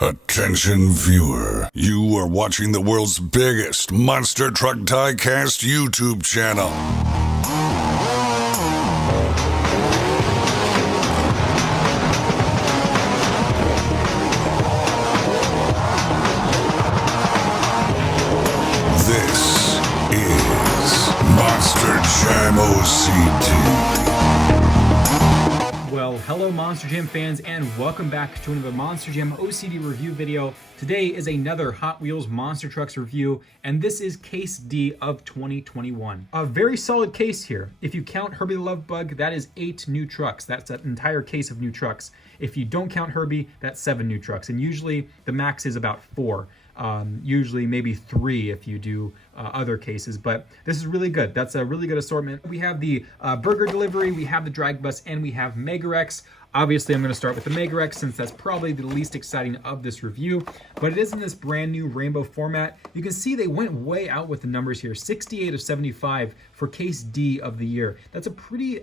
Attention viewer, you are watching the world's biggest monster truck diecast YouTube channel. This is Monster Jam OCD. Well, hello Monster Jam fans, and welcome back to another Monster Jam OCD review video. Today is another Hot Wheels Monster Trucks review, and this is Case D of 2021. A very solid case here. If you count Herbie the Love Bug, that is 8 new trucks. That's an entire case of new trucks. If you don't count Herbie, that's 7 new trucks, and usually the max is about 4. Usually maybe 3 if you do other cases, but this is really good. That's a really good assortment. We have the burger delivery, we have the drag bus, and we have Mega-Wrex. Obviously, I'm going to start with the Mega-Wrex since that's probably the least exciting of this review, but it is in this brand new rainbow format. You can see they went way out with the numbers here, 68 of 75 for Case D of the year. That's a pretty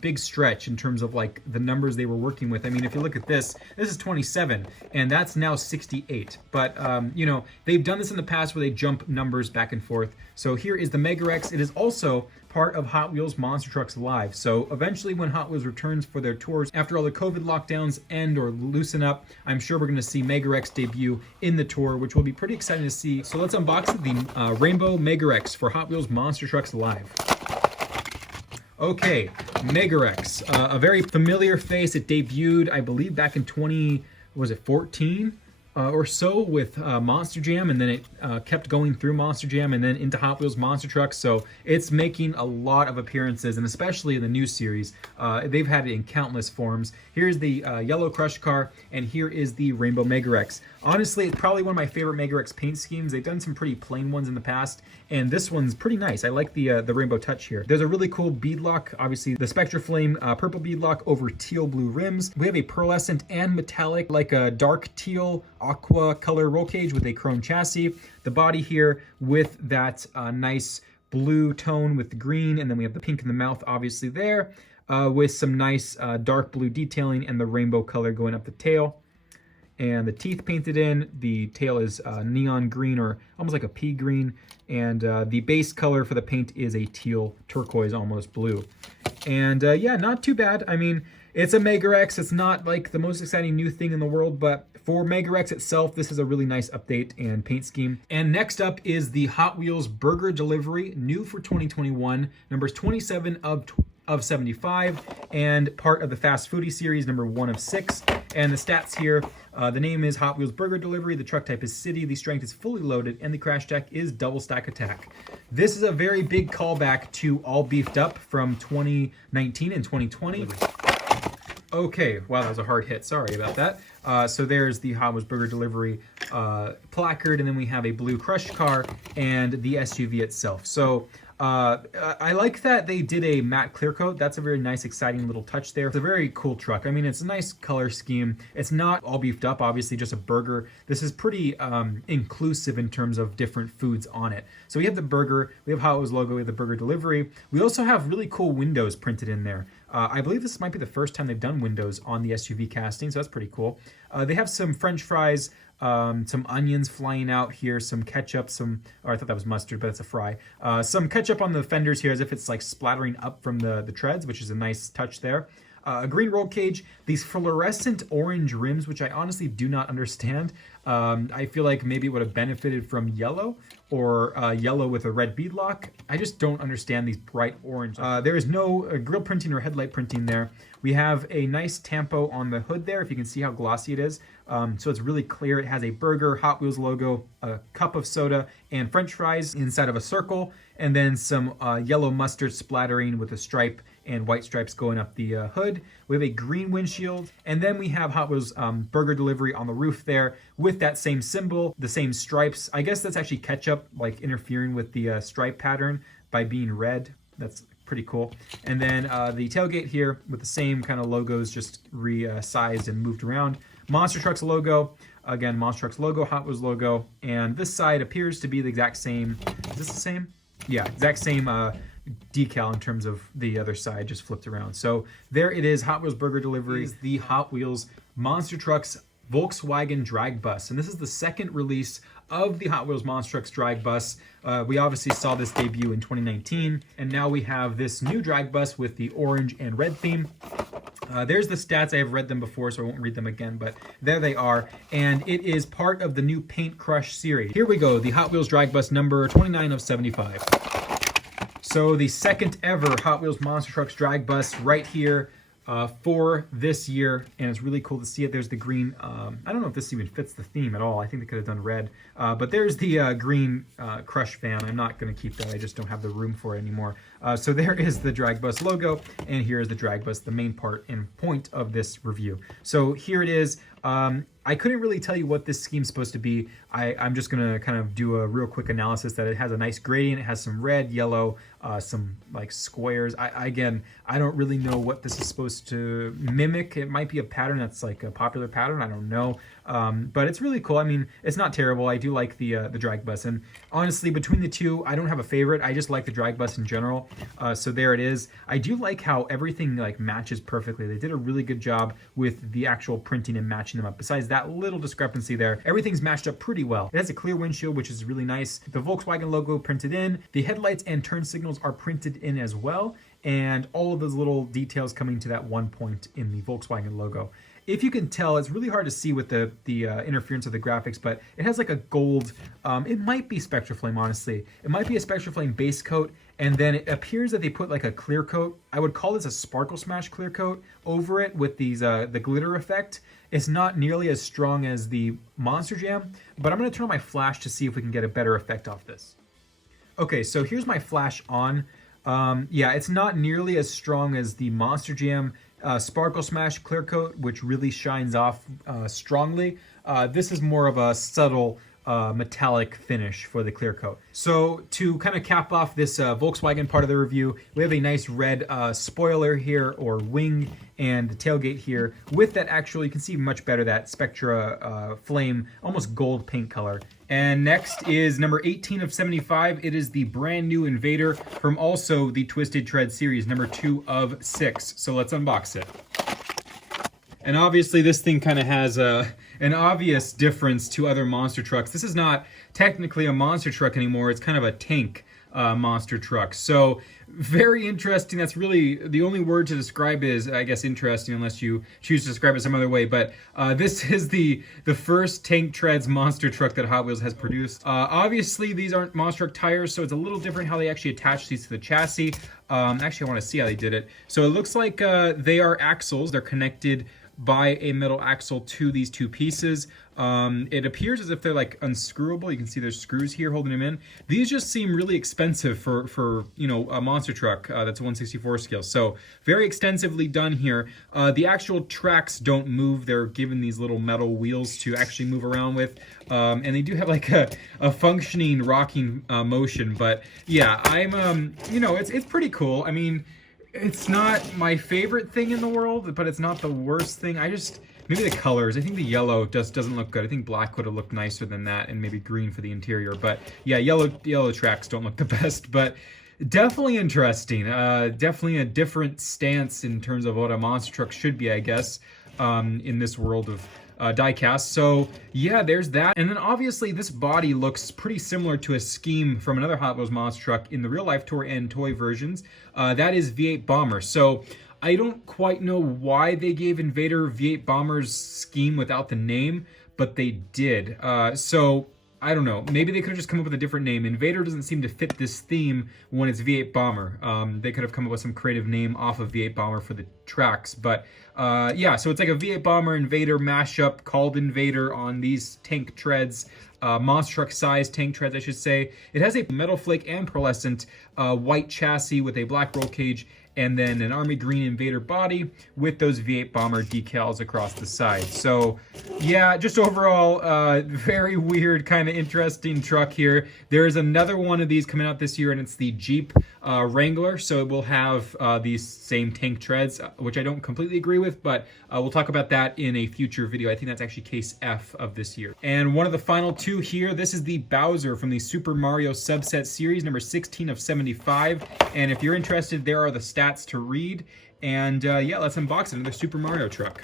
big stretch in terms of like the numbers they were working with. I mean, if you look at this is 27, and that's now 68. But, you know, they've done this in the past where they jump numbers back and forth. So here is the Mega-Wrex. It is also part of Hot Wheels Monster Trucks Live. So eventually when Hot Wheels returns for their tours, after all the COVID lockdowns end or loosen up, I'm sure we're gonna see Mega-Wrex debut in the tour, which will be pretty exciting to see. So let's unbox the Rainbow Mega-Wrex for Hot Wheels Monster Trucks Live. Okay, Mega-Wrex, a very familiar face. It debuted, I believe, back in 2014? Or so with Monster Jam, and then it kept going through Monster Jam and then into Hot Wheels Monster Trucks. So it's making a lot of appearances, and especially in the new series. They've had it in countless forms. Here's the yellow Crush Car, and here is the Rainbow Mega-Wrex. Honestly, it's probably one of my favorite Mega-Wrex paint schemes. They've done some pretty plain ones in the past, and this one's pretty nice. I like the rainbow touch here. There's a really cool beadlock, obviously the Spectra Flame purple beadlock over teal blue rims. We have a pearlescent and metallic, like a dark teal aqua color roll cage with a chrome chassis. The body here with that nice blue tone with the green, and then we have the pink in the mouth obviously there, with some nice dark blue detailing and the rainbow color going up the tail. And the teeth painted in. The tail is neon green, or almost like a pea green, and the base color for the paint is a teal turquoise, almost blue. And yeah, not too bad. I mean, it's a Mega-Wrex. It's not like the most exciting new thing in the world, but for Mega-Wrex itself, this is a really nice update and paint scheme. And next up is the Hot Wheels Burger Delivery, new for 2021, numbers 27 of 75, and part of the Fast Foodie series, number 1 of 6. And the stats here, the name is Hot Wheels Burger Delivery, the truck type is City, the strength is fully loaded, and the crash tech is Double Stack Attack. This is a very big callback to All Beefed Up from 2019 and 2020. Okay, wow, that was a hard hit. Sorry about that. So there's the Hot Wheels Burger Delivery placard, and then we have a blue Crush Car and the SUV itself. So I like that they did a matte clear coat. That's a very nice, exciting little touch there. It's a very cool truck. I mean, it's a nice color scheme. It's not all beefed up, obviously, just a burger. This is pretty inclusive in terms of different foods on it. So we have the burger, we have Hot Wheels logo, we have the burger delivery. We also have really cool windows printed in there. I believe this might be the first time they've done windows on the SUV casting, so that's pretty cool. They have some French fries, some onions flying out here, some ketchup, or I thought that was mustard, but it's a fry. Some ketchup on the fenders here as if it's like splattering up from the treads, which is a nice touch there. A green roll cage, these fluorescent orange rims, which I honestly do not understand. I feel like maybe it would have benefited from yellow, or yellow with a red beadlock. I just don't understand these bright orange. There is no grille printing or headlight printing there. We have a nice tampo on the hood there, if you can see how glossy it is. So it's really clear. It has a burger, Hot Wheels logo, a cup of soda, and French fries inside of a circle, and then some yellow mustard splattering with a stripe and white stripes going up the hood. We have a green windshield, and then we have Hot Wheels Burger Delivery on the roof there with that same symbol, the same stripes. I guess that's actually ketchup, like interfering with the stripe pattern by being red. That's pretty cool. And then the tailgate here with the same kind of logos, just resized and moved around. Monster Trucks logo, again, Monster Trucks logo, Hot Wheels logo, and this side appears to be the exact same. Is this the same? Yeah, exact same decal in terms of the other side just flipped around. So there it is, Hot Wheels Burger Delivery, the Hot Wheels Monster Trucks Volkswagen drag bus. And this is the second release of the Hot Wheels Monster Trucks drag bus. We obviously saw this debut in 2019, and now we have this new drag bus with the orange and red theme. There's the stats. I have read them before, so I won't read them again, but there they are. And it is part of the new Paint Crush series. Here we go, the Hot Wheels drag bus number 29 of 75. So the second ever Hot Wheels Monster Trucks drag bus right here for this year, and it's really cool to see it. There's the green, I don't know if this even fits the theme at all. I think they could have done red, but there's the green Crush fan. I'm not going to keep that. I just don't have the room for it anymore. So there is the drag bus logo, and here is the drag bus, the main part and point of this review. So here it is. I couldn't really tell you what this scheme's supposed to be. I'm just gonna kind of do a real quick analysis that it has a nice gradient. It has some red, yellow, some like squares. Again, I don't really know what this is supposed to mimic. It might be a pattern that's like a popular pattern. I don't know. But it's really cool. I mean, it's not terrible. I do like the drag bus, and honestly, between the two, I don't have a favorite. I just like the drag bus in general. So there it is. I do like how everything like matches perfectly. They did a really good job with the actual printing and matching them up. Besides that little discrepancy there, everything's matched up pretty well. It has a clear windshield, which is really nice. The Volkswagen logo printed in. The headlights and turn signals are printed in as well, and all of those little details coming to that one point in the Volkswagen logo. If you can tell, it's really hard to see with the interference of the graphics, but it has like a gold, it might be Spectraflame, honestly. It might be a Spectraflame base coat, and then it appears that they put like a clear coat. I would call this a Sparkle Smash clear coat over it with these the glitter effect. It's not nearly as strong as the Monster Jam, but I'm going to turn on my flash to see if we can get a better effect off this. Okay, so here's my flash on. Yeah, it's not nearly as strong as the Monster Jam Sparkle Smash clear coat, which really shines off strongly. This is more of a subtle metallic finish for the clear coat. So to kind of cap off this Volkswagen part of the review, we have a nice red spoiler here, or wing, and the tailgate here with that actual, you can see much better, that Spectra flame, almost gold paint color. And next is number 18 of 75. It is the brand new Invader from also the Twisted Tread series, number 2 of 6. So let's unbox it. And obviously this thing kind of has an obvious difference to other monster trucks. This is not technically a monster truck anymore. It's kind of a tank monster truck. So very interesting. That's really the only word to describe it is, I guess, interesting, unless you choose to describe it some other way. But this is the first Tank Treads monster truck that Hot Wheels has produced. Obviously, these aren't monster truck tires, so it's a little different how they actually attach these to the chassis. Actually, I want to see how they did it. So it looks like they are axles. They're connected by a metal axle to these two pieces. It appears as if they're like unscrewable. You can see there's screws here holding them in. These just seem really expensive for you know, a monster truck that's a 1/64 scale. So very extensively done here. The actual tracks don't move. They're given these little metal wheels to actually move around with. And they do have like a functioning rocking motion. But yeah, I'm you know, it's pretty cool. I mean, it's not my favorite thing in the world, but it's not the worst thing. Maybe the colors. I think the yellow doesn't look good. I think black would have looked nicer than that, and maybe green for the interior. But yeah, yellow tracks don't look the best, but definitely interesting. Definitely a different stance in terms of what a monster truck should be, I guess, in this world of diecast. So yeah, there's that. And then obviously this body looks pretty similar to a scheme from another Hot Wheels monster truck in the real life tour and toy versions. That is V8 Bomber. So I don't quite know why they gave Invader V8 Bomber's scheme without the name, but they did. So I don't know. Maybe they could have just come up with a different name. Invader doesn't seem to fit this theme when it's V8 Bomber. They could have come up with some creative name off of V8 Bomber for the tracks. But yeah, so it's like a V8 Bomber Invader mashup called Invader on these tank treads. Monster truck size tank treads, I should say. It has a metal flake and pearlescent white chassis with a black roll cage, and then an army green Invader body with those V8 Bomber decals across the side. So yeah, just overall, very weird, kind of interesting truck here. There's another one of these coming out this year, and it's the Jeep Wrangler. So it will have these same tank treads, which I don't completely agree with, but we'll talk about that in a future video. I think that's actually case F of this year. And one of the final two here, this is the Bowser from the Super Mario subset series, number 16 of 75. And if you're interested, there are the stats to read. And yeah, let's unbox another Super Mario truck.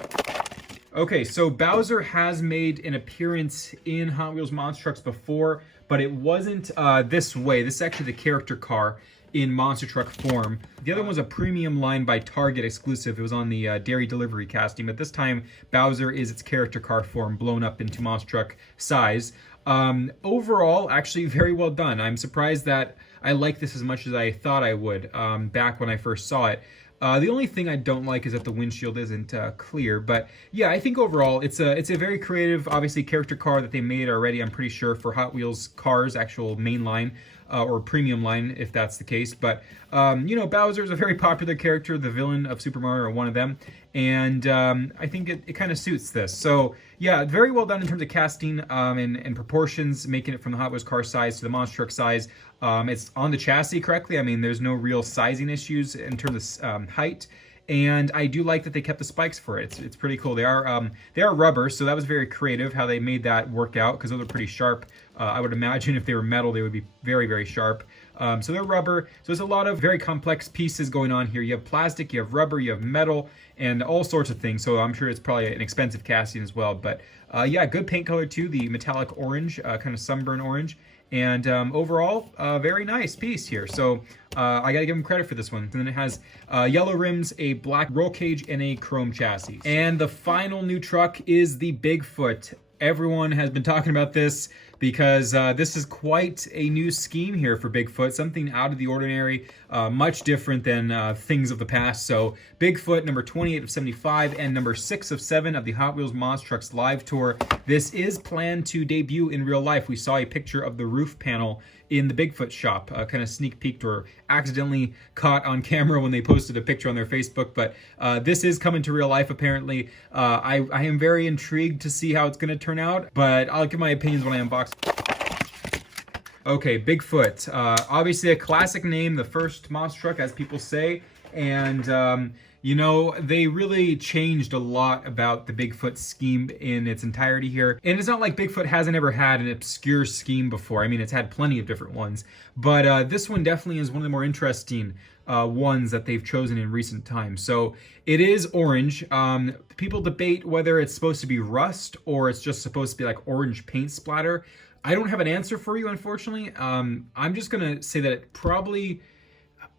Okay, so Bowser has made an appearance in Hot Wheels Monster Trucks before, but it wasn't this way. This is actually the character car in monster truck form. The other one was a premium line by Target exclusive. It was on the Dairy Delivery casting, but this time Bowser is its character car form blown up into monster truck size. Overall, actually very well done. I'm surprised that I like this as much as I thought I would back when I first saw it. The only thing I don't like is that the windshield isn't clear, but yeah, I think overall it's a very creative, obviously character car that they made already. I'm pretty sure for Hot Wheels cars, actual main line or premium line, if that's the case. But you know, Bowser is a very popular character, the villain of Super Mario, or one of them, and I think it kind of suits this. So yeah, very well done in terms of casting and proportions, making it from the Hot Wheels car size to the monster truck size. It's on the chassis correctly. I mean, there's no real sizing issues in terms of height. And I do like that they kept the spikes for it. It's pretty cool. They are rubber, so that was very creative how they made that work out, because those are pretty sharp. I would imagine if they were metal, they would be very, very sharp. So they're rubber. So there's a lot of very complex pieces going on here. You have plastic, you have rubber, you have metal, and all sorts of things. So I'm sure it's probably an expensive casting as well. But yeah, good paint color too. The metallic orange, kind of sunburn orange. And overall, very nice piece here. So I gotta give them credit for this one. And then it has yellow rims, a black roll cage, and a chrome chassis. And the final new truck is the Bigfoot. Everyone has been talking about this because this is quite a new scheme here for Bigfoot, something out of the ordinary, much different than things of the past. So Bigfoot, number 28 of 75 and number 6 of 7 of the Hot Wheels Monster Trucks live tour. This is planned to debut in real life. We saw a picture of the roof panel in the Bigfoot shop, kind of sneak peeked or accidentally caught on camera when they posted a picture on their Facebook. But this is coming to real life, apparently. I am very intrigued to see how it's going to turn out, but I'll give my opinions when I unbox. Okay, Bigfoot. Obviously a classic name, the first monster truck, as people say. And, you know, they really changed a lot about the Bigfoot scheme in its entirety here. And it's not like Bigfoot hasn't ever had an obscure scheme before. I mean, it's had plenty of different ones. But this one definitely is one of the more interesting ones that they've chosen in recent times. So it is orange. People debate whether it's supposed to be rust or it's just supposed to be like orange paint splatter. I don't have an answer for you, unfortunately. I'm just going to say that it probably...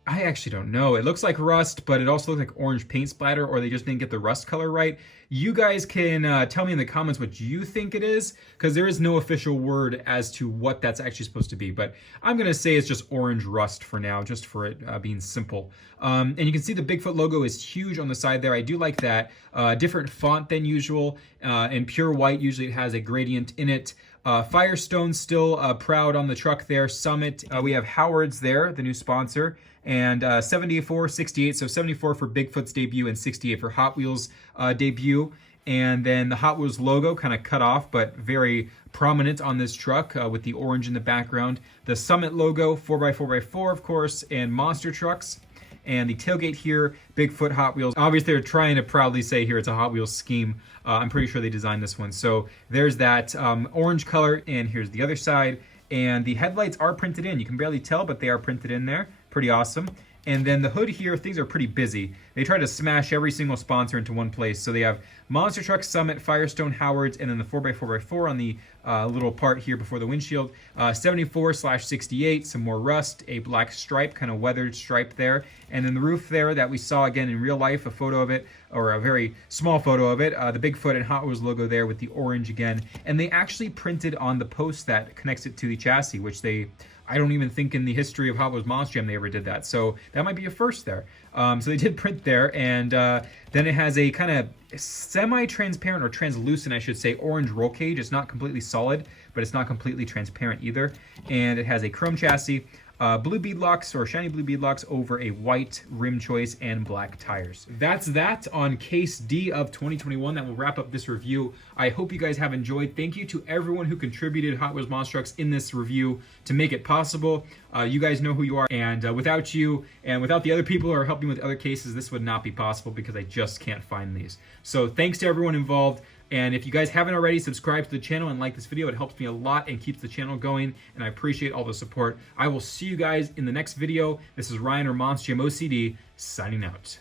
I actually don't know. It looks like rust, but it also looks like orange paint splatter, or they just didn't get the rust color right. You guys can tell me in the comments what you think it is, because there is no official word as to what that's actually supposed to be. But I'm going to say it's just orange rust for now, just for it being simple. And you can see the Bigfoot logo is huge on the side there. I do like that. Different font than usual. In pure white, usually it has a gradient in it. Firestone still proud on the truck there. Summit. We have Howard's there, the new sponsor. And 74, 68, so 74 for Bigfoot's debut and 68 for Hot Wheels debut. And then the Hot Wheels logo kind of cut off, but very prominent on this truck with the orange in the background. The Summit logo, 4x4x4, of course, and monster trucks. And the tailgate here, Bigfoot Hot Wheels. Obviously, they're trying to proudly say here it's a Hot Wheels scheme. I'm pretty sure they designed this one. So there's that orange color, and here's the other side. And the headlights are printed in. You can barely tell, but they are printed in there. Pretty awesome. And then the hood here, things are pretty busy. They try to smash every single sponsor into one place. So they have Monster Truck, Summit, Firestone, Howard's, and then the 4x4x4 on the little part here before the windshield. 74/68, some more rust, a black stripe, kind of weathered stripe there. And then the roof there that we saw again in real life, a photo of it, or a very small photo of it. The Bigfoot and Hot Wheels logo there with the orange again. And they actually printed on the post that connects it to the chassis, which I don't even think in the history of Hot Wheels Monster Jam they ever did that. So that might be a first there. So they did print there, and then it has a kind of semi-transparent, or translucent, I should say, orange roll cage. It's not completely solid, but it's not completely transparent either. And it has a chrome chassis, blue beadlocks, or shiny blue beadlocks, over a white rim choice and black tires. That's that on case D of 2021. That will wrap up this review. I hope you guys have enjoyed. Thank you to everyone who contributed Hot Wheels Monster Trucks in this review to make it possible. You guys know who you are, and without you and without the other people who are helping with other cases, this would not be possible because I just can't find these. So thanks to everyone involved. And if you guys haven't already, subscribe to the channel and like this video. It helps me a lot and keeps the channel going, and I appreciate all the support. I will see you guys in the next video. This is Ryan, or Monster Jam OCD, signing out.